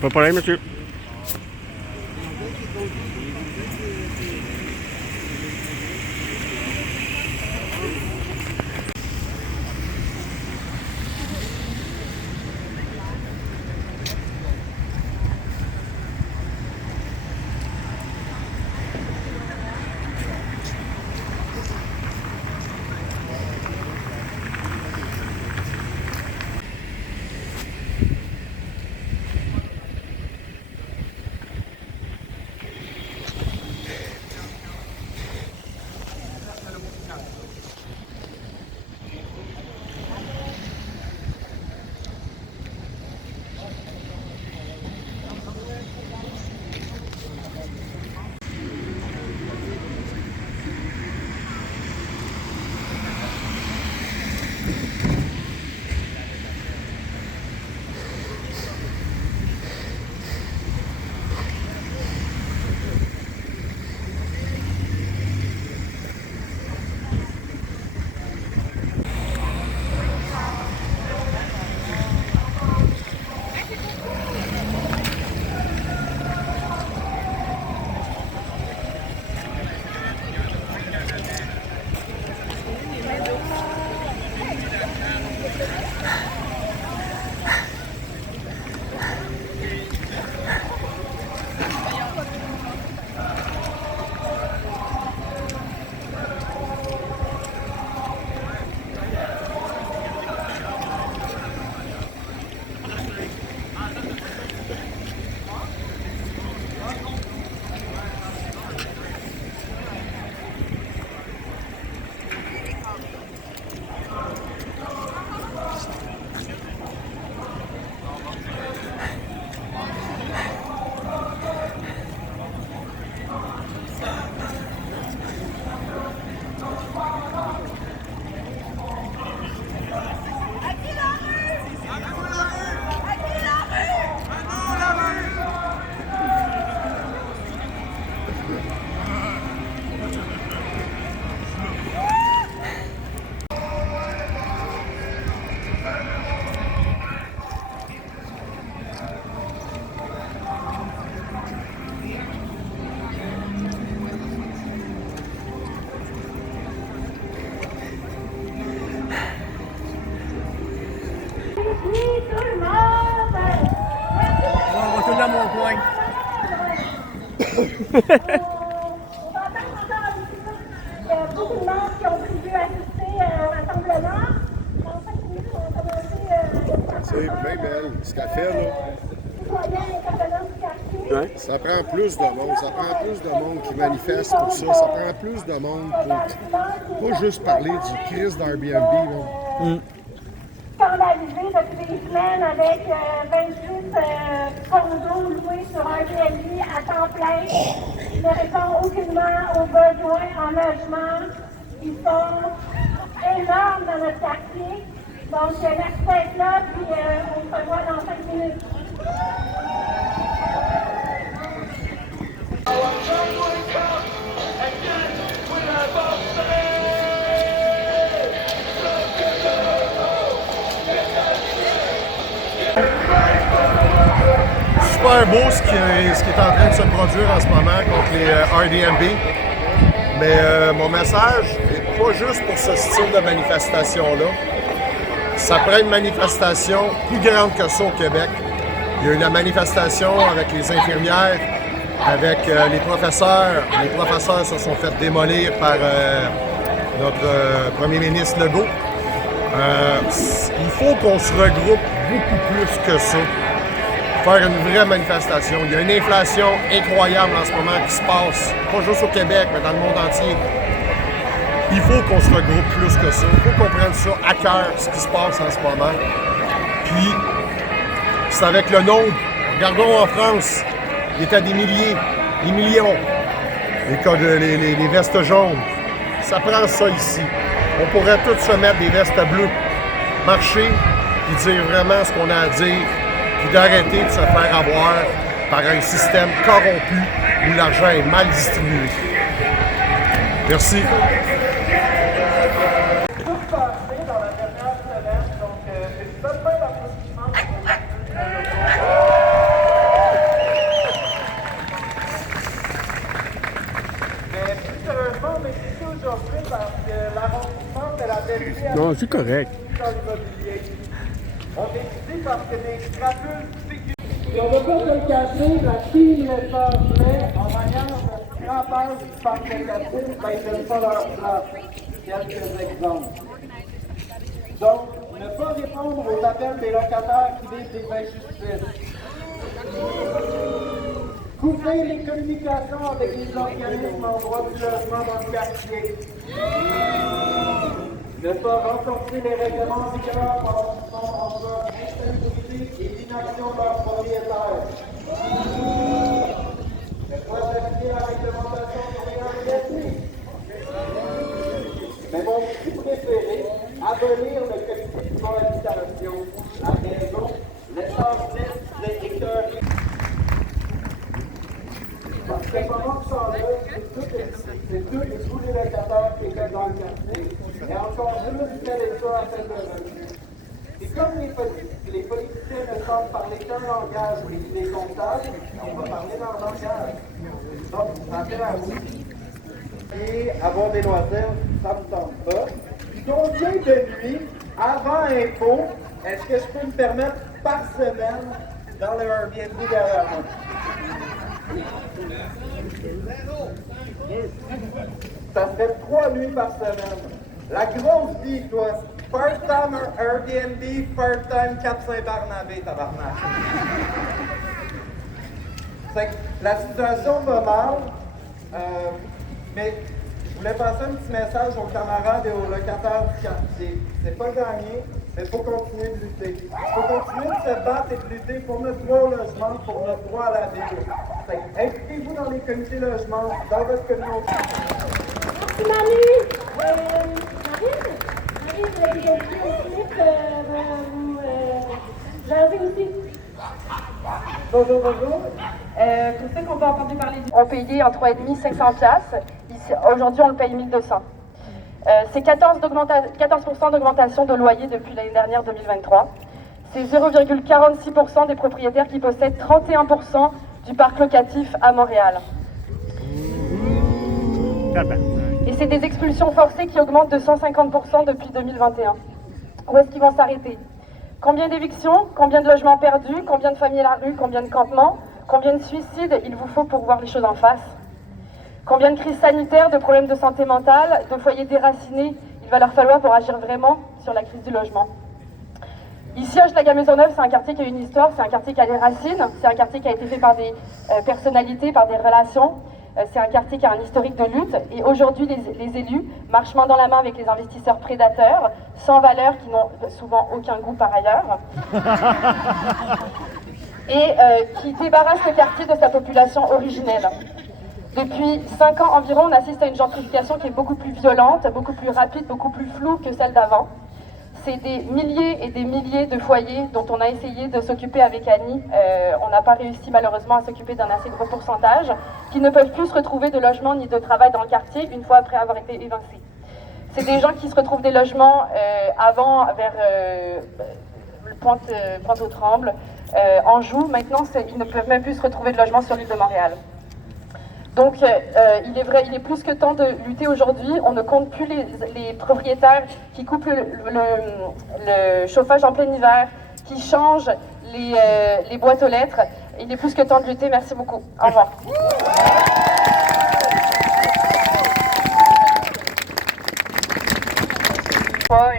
Pas de problème, monsieur. On va tout dans mon coin. Beaucoup de monde qui ont pu assister au rassemblement. En fait, nous, on a commencé C'est plein belle. Ce qu'elle fait, là, citoyens et intervenants du quartier. Ouais. ça prend plus de monde. Ça prend plus de monde qui manifeste pour ça. Ça prend plus de monde pour pas juste parler du crise d'Airbnb. Là. Scandalisé depuis des semaines avec 28 condos loués sur Airbnb à temps plein. Ils ne répondent aucunement aux besoins en logement. Ils sont énormes dans notre quartier. Donc, merci d'être là, puis on se revoit dans 5 minutes. Super beau ce qui est en train de se produire en ce moment contre les Airbnb. Mais mon message n'est pas juste pour ce style de manifestation-là. Ça prend une manifestation plus grande que ça au Québec. Il y a eu la manifestation avec les infirmières, avec les professeurs. Les professeurs se sont fait démolir par notre premier ministre Legault. Il faut qu'on se regroupe beaucoup plus que ça. Faire une vraie manifestation. Il y a une inflation incroyable en ce moment qui se passe, pas juste au Québec, mais dans le monde entier. Il faut qu'on se regroupe plus que ça. Il faut qu'on prenne ça à cœur, ce qui se passe en ce moment. Puis, c'est avec le nombre. Regardons en France, il était des milliers, des millions. Les vestes jaunes. Ça prend ça ici. On pourrait tous se mettre des vestes bleues, marcher, puis dire vraiment ce qu'on a à dire, puis d'arrêter de se faire avoir par un système corrompu où l'argent est mal distribué. Merci. Tout passé dans la dernière semaine Mais plus sérieusement, on est ici aujourd'hui parce que l'arrondissement de la Belle-Ville Non, c'est correct. dans l'immobilier. On est ici parce que les scrapules sécuritaires. Et on ne veut pas se le cacher, la fille les sœurs blés, en manière de scrapage du parc locatif, ben, ils n'aiment pas leur place. Quelques exemples. Donc, ne pas répondre aux appels des locataires qui vivent des injustices. Couper les communications avec les organismes en droit du logement dans le quartier. Ne pas renforcer les règlements en vigueur par emploi d'insalubrité et d'inaction de leurs propriétaires. Ne pas appliquer la réglementation sur les mais mon petit préféré, abolir le comité de cohabitation. À raison, l'essence des hectares. Parce que pendant ce temps-là, c'est tous les locataires qui étaient dans le quartier. Et encore plus, ils allaient ça à cette revenu. Et comme les politiciens ne semblent parler qu'un langage et des comptables, on va parler dans le langage. Donc, ça fait à vous. Et avoir des loisirs, ça ne me tente pas. Combien de nuits, avant impôt, est-ce que je peux me permettre par semaine dans le Airbnb derrière moi? Ça fait 3 nuits par semaine. La grosse vie, toi. Part-time Airbnb, part-time Cap Saint-Barnabé, tabarnak. C'est que la situation va mal, mais je voulais passer un petit message aux camarades et aux locataires du quartier. C'est pas gagné, mais il faut continuer de lutter. Il faut continuer de se battre et de lutter pour notre droit au logement, pour notre droit à la ville. Impliquez-vous dans les comités logement, dans votre communauté. Merci Manu. Marie, vous avez des clips, vous avez aussi. Bonjour. Pour ceux qui ont pas entendu parler on payait en 3,5 500 $. Aujourd'hui, on le paye 1200. C'est 14% d'augmentation de loyer depuis l'année dernière 2023. C'est 0,46% des propriétaires qui possèdent 31% du parc locatif à Montréal. Et c'est des expulsions forcées qui augmentent de 150% depuis 2021. Où est-ce qu'ils vont s'arrêter? Combien d'évictions? Combien de logements perdus? Combien de familles à la rue? Combien de campements? Combien de suicides il vous faut pour voir les choses en face? Combien de crises sanitaires, de problèmes de santé mentale, de foyers déracinés il va leur falloir pour agir vraiment sur la crise du logement? Ici, Hochelaga-Maisonneuve, c'est un quartier qui a une histoire, c'est un quartier qui a des racines, c'est un quartier qui a été fait par des personnalités, par des relations, c'est un quartier qui a un historique de lutte. Et aujourd'hui, les élus marchent main dans la main avec les investisseurs prédateurs, sans valeur, qui n'ont souvent aucun goût par ailleurs, et qui débarrassent le quartier de sa population originelle. Depuis 5 ans environ, on assiste à une gentrification qui est beaucoup plus violente, beaucoup plus rapide, beaucoup plus floue que celle d'avant. C'est des milliers et des milliers de foyers dont on a essayé de s'occuper avec Annie. On n'a pas réussi malheureusement à s'occuper d'un assez gros pourcentage, qui ne peuvent plus se retrouver de logement ni de travail dans le quartier une fois après avoir été évincés. C'est des gens qui se retrouvent des logements avant vers Pointe-aux-Trembles, Anjou. Maintenant, ils ne peuvent même plus se retrouver de logement sur l'île de Montréal. Donc, il est plus que temps de lutter aujourd'hui. On ne compte plus les propriétaires qui coupent le chauffage en plein hiver, qui changent les boîtes aux lettres. Il est plus que temps de lutter. Merci beaucoup. Au revoir.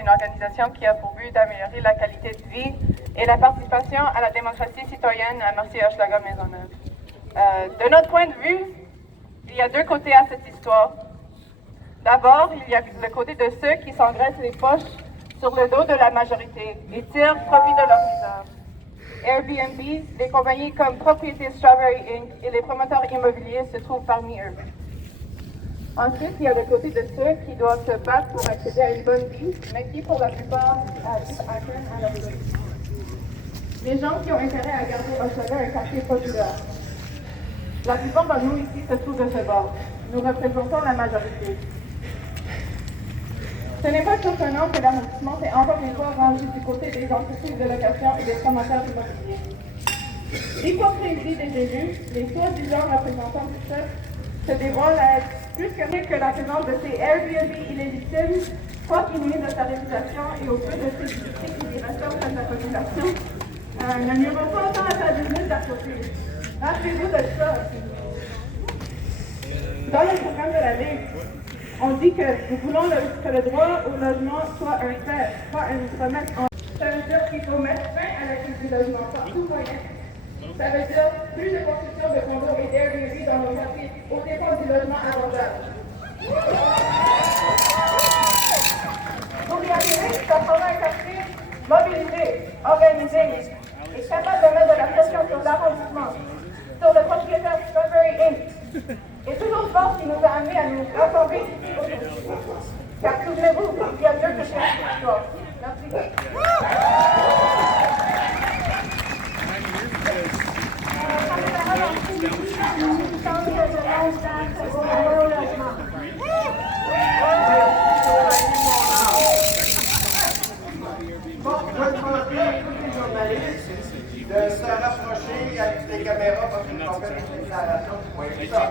Une organisation qui a pour but d'améliorer la qualité de vie et la participation à la démocratie citoyenne à Mercier-Hochelaga-Maisonneuve. De notre point de vue, il y a deux côtés à cette histoire. D'abord, il y a le côté de ceux qui s'engraissent les poches sur le dos de la majorité et tirent profit de leur misère. Airbnb, les compagnies comme Propriété Strawberry Inc. et les promoteurs immobiliers se trouvent parmi eux. Ensuite, il y a le côté de ceux qui doivent se battre pour accéder à une bonne vie, mais qui, pour la plupart, habitent à peine à leur vie. Les gens qui ont intérêt à garder Hochelaga un quartier populaire. La plupart de nous ici se trouvent de ce bord. Nous représentons la majorité. Ce n'est pas surprenant que l'arrondissement s'est encore une fois rendu du côté des entreprises de location et des promoteurs immobiliers. L'hypocrisie des élus, les soi-disant représentants du peuple, se dévoilent à être plus que la présence de ces Airbnb illégitimes, quoi qu'il nuise à sa réputation et au peu de sécurité qui lui ressort à sa population. Ne nuiront pas autant à sa business d'à côté. Rappelez-vous de ça. Dans le programme de la Ligue, on dit que nous voulons que le droit au logement soit un fait, pas une promesse. Ça veut dire qu'il faut mettre fin à la crise du logement par tout moyen. Ça veut dire plus de construction de condos et d'Airbnb dans nos quartiers au dépend du logement abordable. Pour y arriver, ça prendra un quartier mobilisé, organisé et capable de mettre de la pression sur l'arrondissement, sur le propriétaire Strawberry Inc. Et toute autre force qui nous a amenés à nous rassembler ici aujourd'hui. Car souvenez-vous, il y a mieux que cette histoire. Merci. Bon, je vais demander à tous les journalistes de se rapprocher avec les caméras parce qu'on fait une déclaration du point de ça.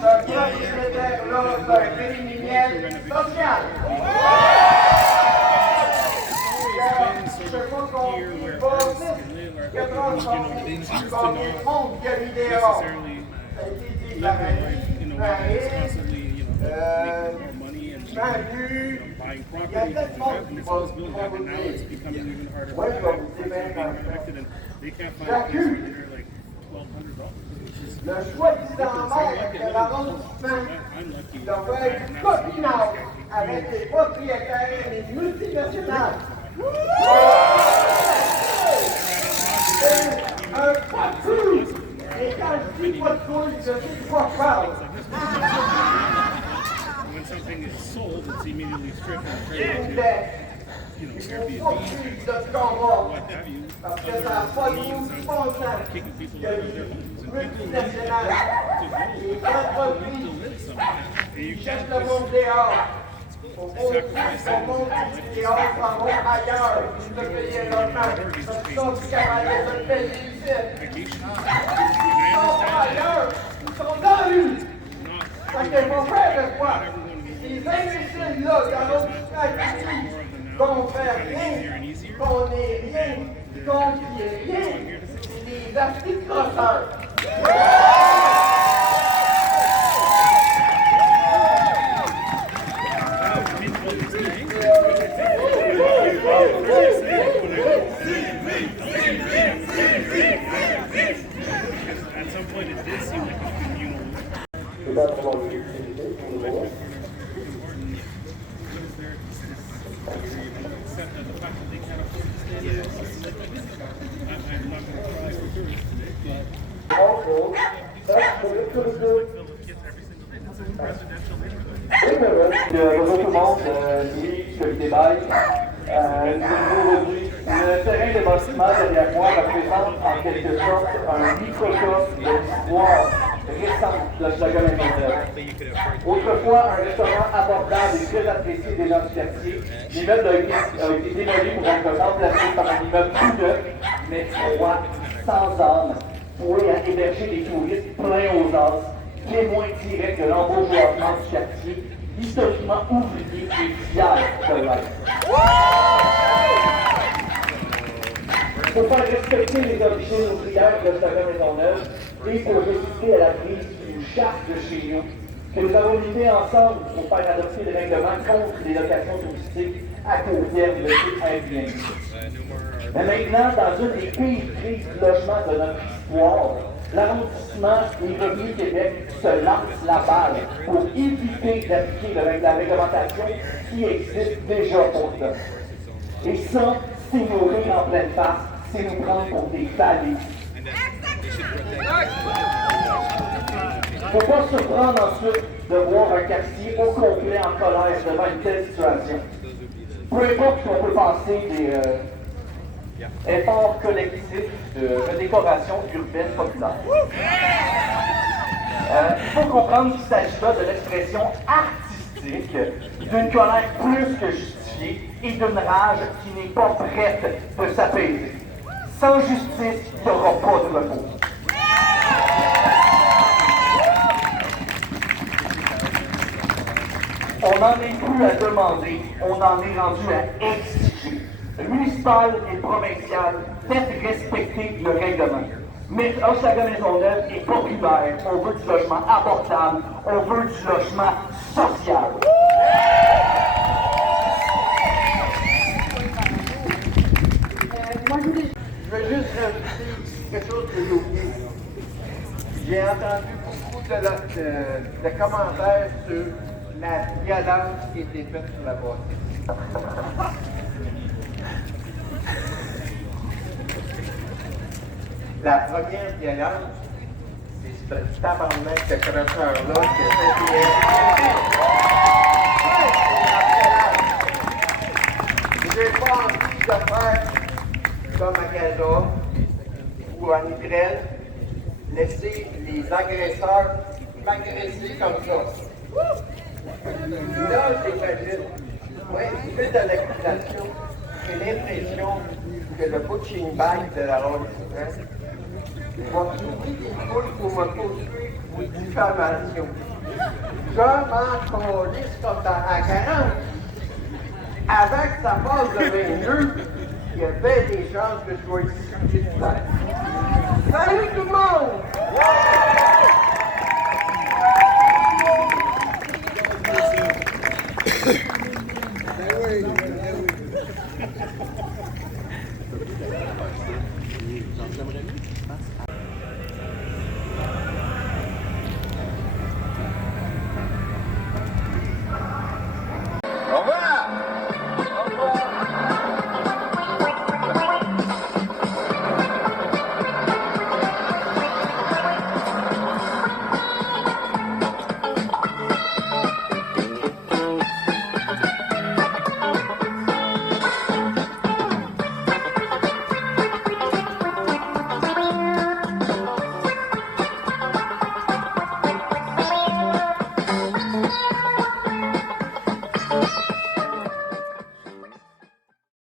Ce propriétaire-là d'un périminiel social. Je ne peux pas qu'on dise bâtisse qui a transformé combien de monde qui a mis dehors. Ça a été dit par Manu, il y a peut-être monde qui va vous dire. Moi, je vais vous dire même dans ça. J'accuse le soi-disant maire de l'arrondissement qui a fait un copinage avec les propriétaires et les multinationales. C'est un pas de couille! Et quand je dis pas de couille, je sais de quoi je parle. When something is sold, it's immediately stripped and Une traded dette. to, Il faut poursuivre ce combat. Parce que ça n'a pas de goût spontané. Il y a des multinationales et des entreprises qui jettent le monde dehors. Faut pas aussi que le monde qui dehors s'en va ailleurs. Ils se payent un logement. Ils sont capables de se payer ici. Ils sont pas ailleurs. Ils sont dans la rue. Fait qu'ils vont faire de quoi? Ces imbéciles-là, dans l'autre activité, qu'on fait rien, qu'on est rien, qu'on dit rien, c'est des artistes crosseurs. at some point it did seem like a communal. Bonjour tout le monde, Louis, Comité Bail. Le terrain de bâtiment derrière moi représente en quelque sorte un microcosme de l'histoire récente de Schlager-Maisonneuve. Autrefois, un restaurant abordable et très apprécié des gens du quartier, l'immeuble a été démoli pour être remplacé par un immeuble tout neuf, mais froid, sans âme, voué à héberger des touristes pleins aux as, témoins directs de l'embourgeoisement du quartier, historiquement ouvrier et fier de l'être. Il faut faire respecter les origines ouvrières de Schlager-Maisonneuve et pour résister à la crise qui nous chasse de chez nous, que nous avons lutté ensemble pour faire adopter des règlements contre les locations touristiques à courriel de Airbnb. Mais maintenant, dans une des pires crises de logement de notre histoire, l'arrondissement et Revenu Québec se lance la balle pour éviter d'appliquer la réglementation qui existe déjà pour ça. Et ça, c'est nous rire en pleine face, c'est nous prendre pour des balais. Il ne faut pas se prendre ensuite de voir un quartier au complet en colère devant une telle situation. Peu importe ce qu'on peut penser des efforts collectifs de décoration urbaine populaire. Il faut comprendre qu'il s'agit là de l'expression artistique d'une colère plus que justifiée et d'une rage qui n'est pas prête de s'apaiser. Sans justice, il n'y aura pas de repos. On n'en est plus à demander, on en est rendu à exiger. Le municipal et le provincial, faites respecter le règlement. Mais Hochelaga-Maisonneuve est populaire. On veut du logement abordable. On veut du logement social. Je veux juste rajouter quelque chose que j'ai oublié. J'ai entendu beaucoup de commentaires sur la violence qui a été faite sur la bâtisse. La première violence, c'est ce tabarnak de crosseur-là qui a fait j'ai pas envie de faire comme à Gaza ou en Israël, laisser les agresseurs m'agresser comme ça. Là, j'imagine, oui, suite à l'accusation, j'ai l'impression que le punching bag de la route, va trouver des foules pour me poursuivre pour diffamation. Je m'en calisse comme à 40. Avant que ça passe de 22, il y avait des chances que je sois discuté de ça. Salut tout le monde!